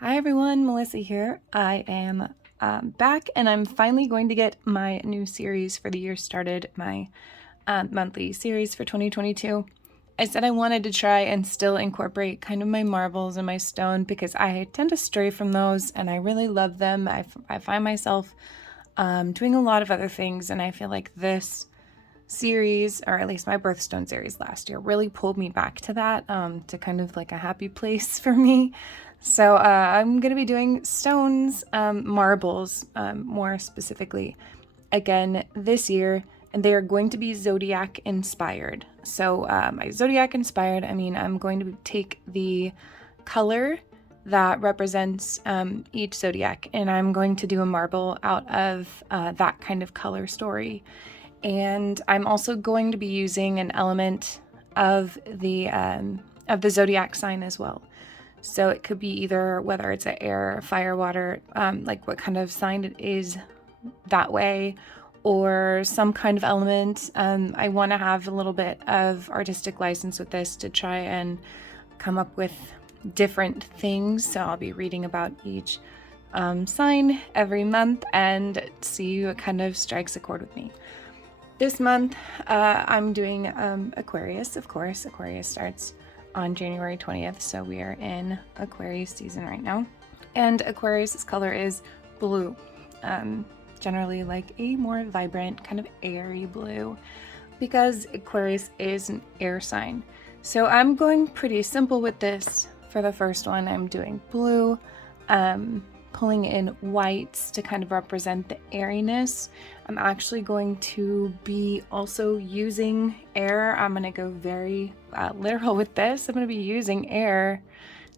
Hi everyone, Melissa here. I am back and I'm finally going to get my new series for the year started, my monthly series for 2022. I said I wanted to try and still incorporate kind of my marbles and my stone because I tend to stray from those and I really love them. I find myself doing a lot of other things, and I feel like this series, or at least my birthstone series last year, really pulled me back to that, to kind of like a happy place for me. So I'm going to be doing stones, marbles, more specifically, again this year, and they are going to be Zodiac inspired. So by Zodiac inspired, I mean I'm going to take the color that represents each zodiac, and I'm going to do a marble out of that kind of color story. And I'm also going to be using an element of the zodiac sign as well. So it could be either whether it's an air, fire, water, like what kind of sign it is that way, or some kind of element. I want to have a little bit of artistic license with this to try and come up with different things. So I'll be reading about each sign every month and see what kind of strikes a chord with me. This month, I'm doing Aquarius, of course. Aquarius starts on January 20th, so we are in Aquarius season right now. And Aquarius's color is blue, generally like a more vibrant, kind of airy blue, because Aquarius is an air sign. So I'm going pretty simple with this. For the first one, I'm doing blue, pulling in whites to kind of represent the airiness. I'm actually going to be also using air. I'm going to go very literal with this. I'm going to be using air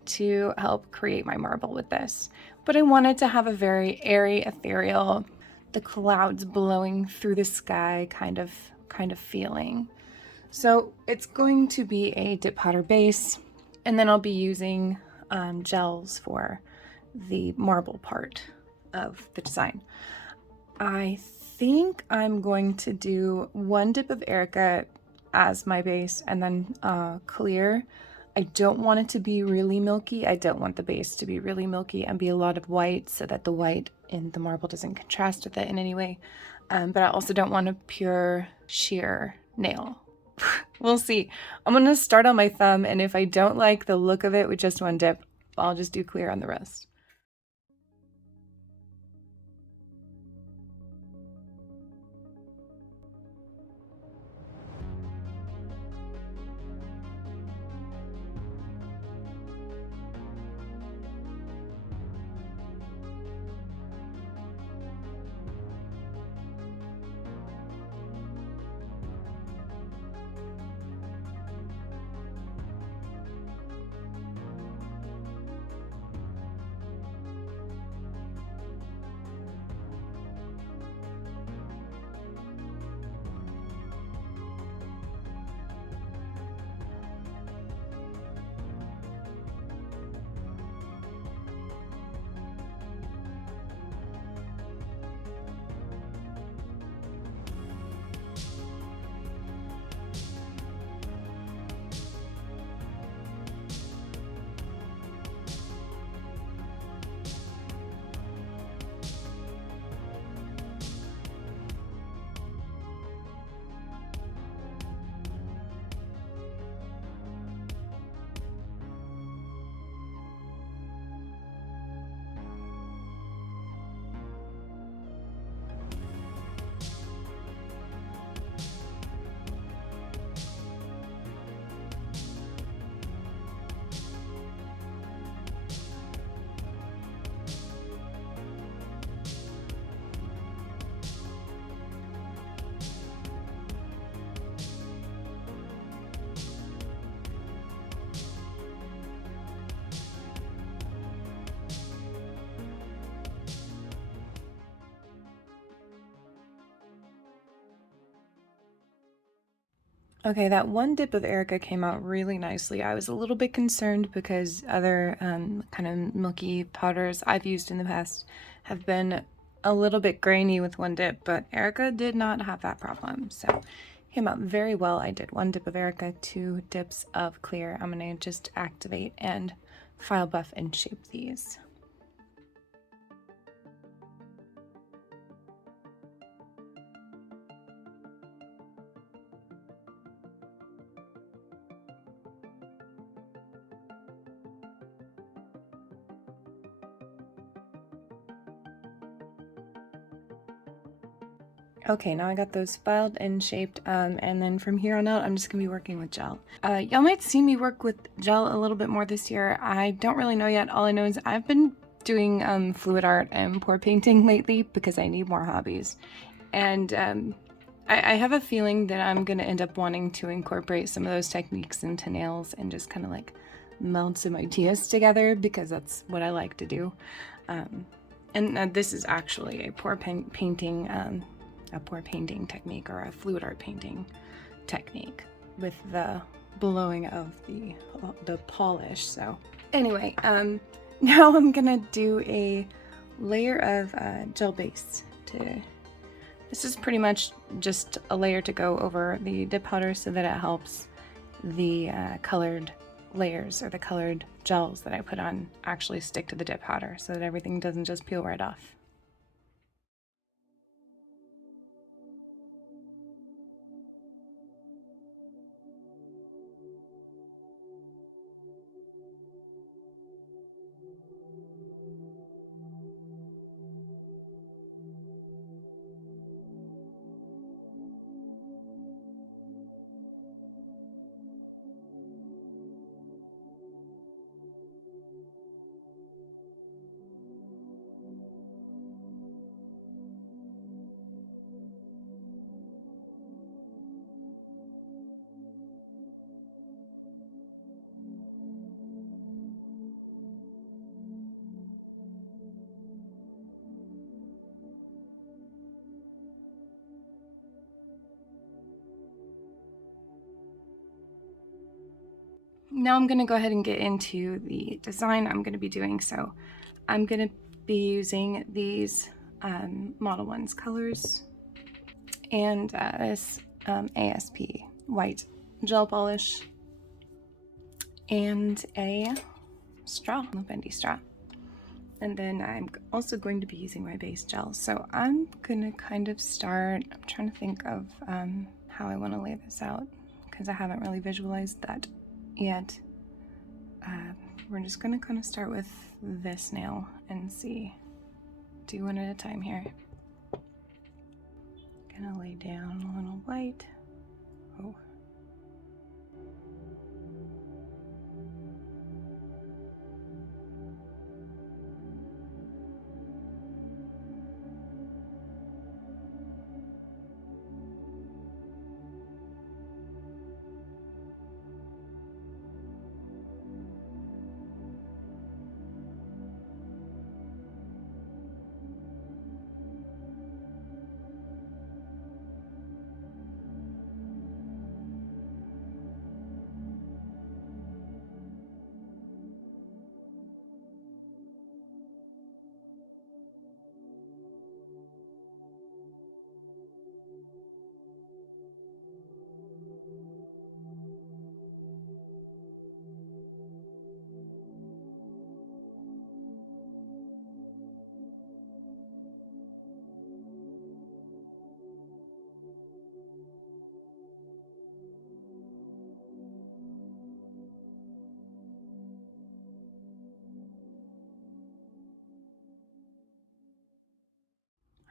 to help create my marble with this. But I wanted to have a very airy, ethereal, the clouds blowing through the sky kind of feeling. So it's going to be a dip powder base, and then I'll be using gels for the marble part of the design. I think I'm going to do one dip of Erica as my base and then clear. I don't want it to be really milky. I don't want the base to be really milky and be a lot of white, so that the white in the marble doesn't contrast with it in any way. But I also don't want a pure sheer nail. We'll see. I'm going to start on my thumb, and if I don't like the look of it with just one dip, I'll just do clear on the rest. Okay, that one dip of Erica came out really nicely. I was a little bit concerned because other kind of milky powders I've used in the past have been a little bit grainy with one dip, but Erica did not have that problem. So came out very well. I did one dip of Erica, 2 dips of clear. I'm gonna just activate and file buff and shape these. Okay, now I got those filed and shaped, and then from here on out, I'm just gonna be working with gel. Y'all might see me work with gel a little bit more this year. I don't really know yet. All I know is I've been doing fluid art and pour painting lately because I need more hobbies. And I have a feeling that I'm gonna end up wanting to incorporate some of those techniques into nails and just kind of like meld some ideas together because that's what I like to do. And this is actually a pour painting technique, or a fluid art painting technique with the blowing of the polish. So anyway, now I'm gonna do a layer of gel base. This is pretty much just a layer to go over the dip powder so that it helps the colored layers, or the colored gels that I put on, actually stick to the dip powder so that everything doesn't just peel right off. Now I'm going to go ahead and get into the design I'm going to be doing. So I'm going to be using these Model 1's colors and this ASP white gel polish and a straw, a bendy straw. And then I'm also going to be using my base gel. So I'm going to kind of start, I'm trying to think of how I want to lay this out because I haven't really visualized that yet. We're just gonna kind of start with this nail and do one at a time here. Gonna lay down a little white. Oh.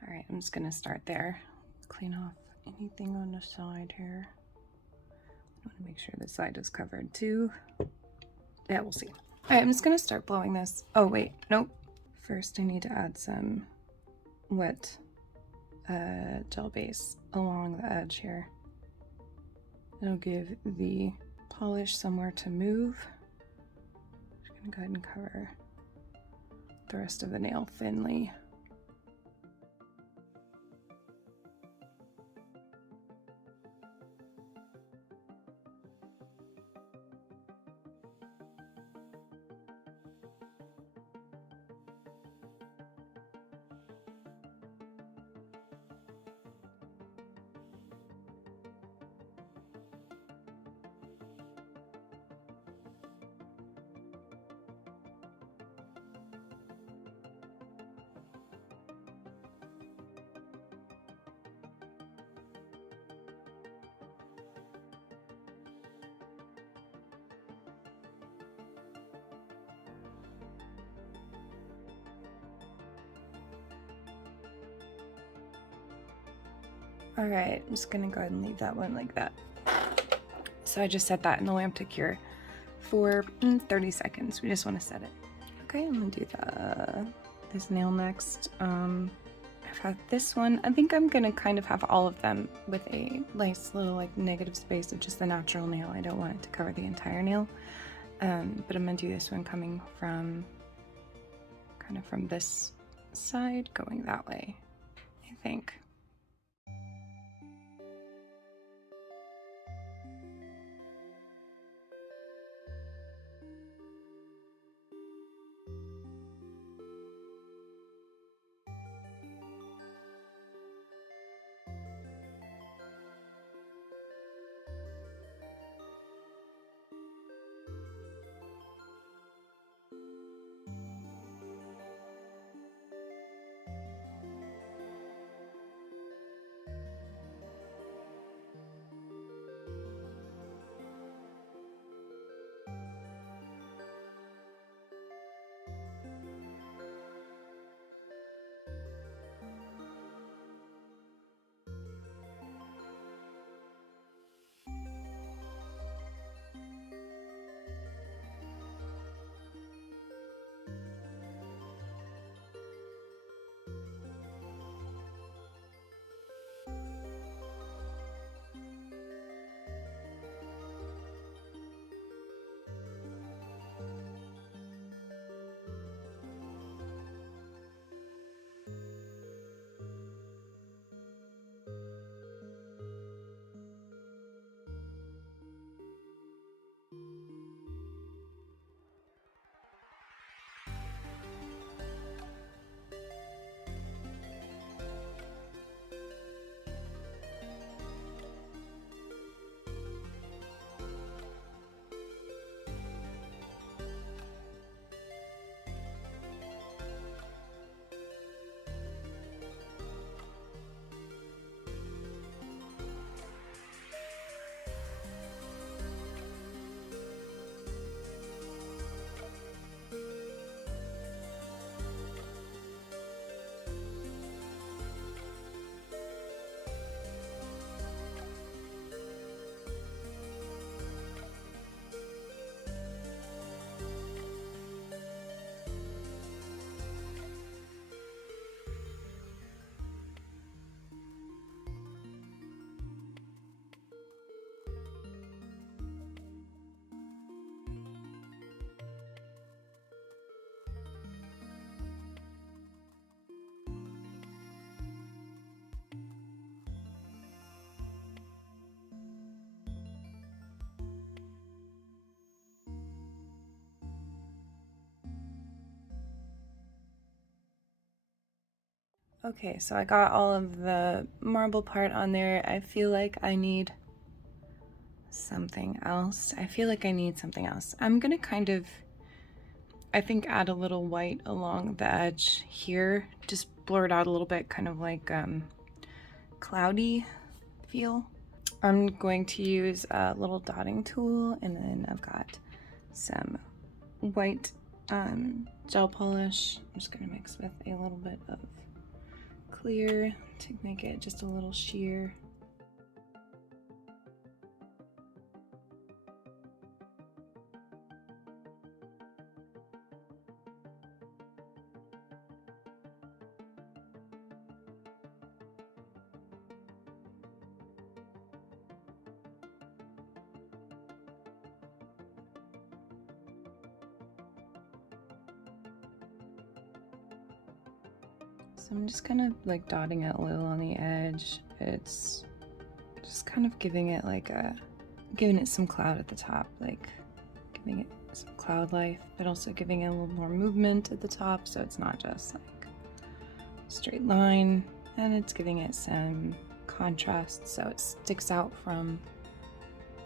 All right, I'm just gonna start there. Clean off anything on the side here. I want to make sure this side is covered too. Yeah, we'll see. All right, I'm just gonna start blowing this. Oh wait, nope. First I need to add some wet gel base along the edge here. It'll give the polish somewhere to move. I'm just gonna go ahead and cover the rest of the nail thinly. All right, I'm just gonna go ahead and leave that one like that. So I just set that in the lamp to cure for 30 seconds. We just want to set it. Okay, I'm gonna do this nail next. I've got this one. I think I'm gonna kind of have all of them with a nice little like negative space of just the natural nail. I don't want it to cover the entire nail. But I'm gonna do this one coming from kind of from this side going that way, I think. Okay, so I got all of the marble part on there. I feel like I need something else. I'm gonna kind of, I think, add a little white along the edge here. Just blur it out a little bit, kind of like cloudy feel. I'm going to use a little dotting tool, and then I've got some white gel polish. I'm just gonna mix with a little bit of clear to make it just a little sheer. So I'm just kind of like dotting it a little on the edge. It's just kind of giving it some cloud at the top, like giving it some cloud life, but also giving it a little more movement at the top, so it's not just like a straight line, and it's giving it some contrast so it sticks out from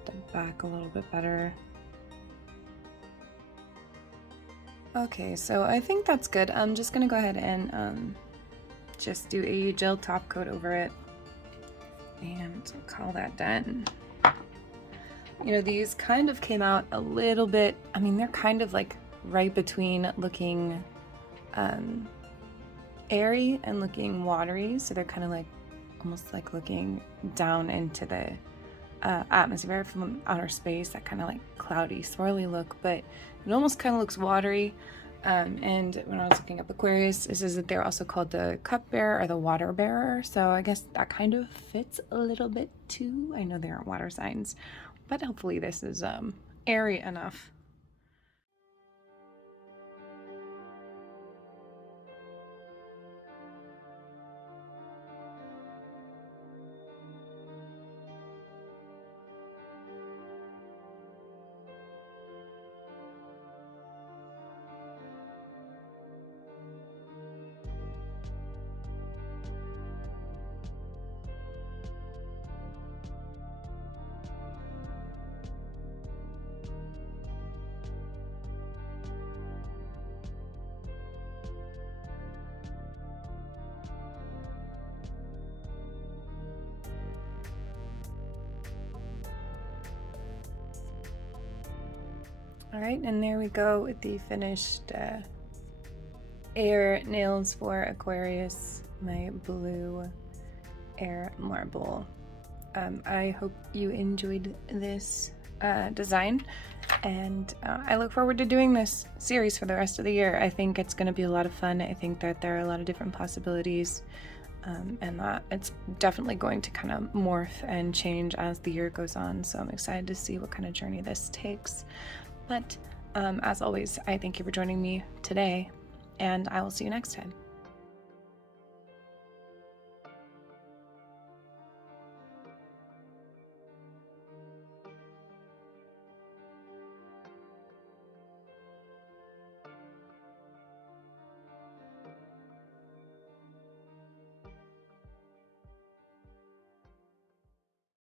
the back a little bit better. Okay, so I think that's good. I'm just gonna go ahead and just do a gel top coat over it and call that done. You know, these kind of came out a little bit, I mean, they're kind of like right between looking airy and looking watery, so they're kind of like almost like looking down into the atmosphere from outer space, that kind of like cloudy, swirly look, but it almost kind of looks watery. And when I was looking up Aquarius, it says that they're also called the cupbearer or the water bearer. So I guess that kind of fits a little bit too. I know they aren't water signs, but hopefully this is airy enough. All right, and there we go with the finished air nails for Aquarius, my blue air marble. I hope you enjoyed this design, and I look forward to doing this series for the rest of the year. I think it's going to be a lot of fun. I think that there are a lot of different possibilities, and that it's definitely going to kind of morph and change as the year goes on, so I'm excited to see what kind of journey this takes. But as always, I thank you for joining me today, and I will see you next time.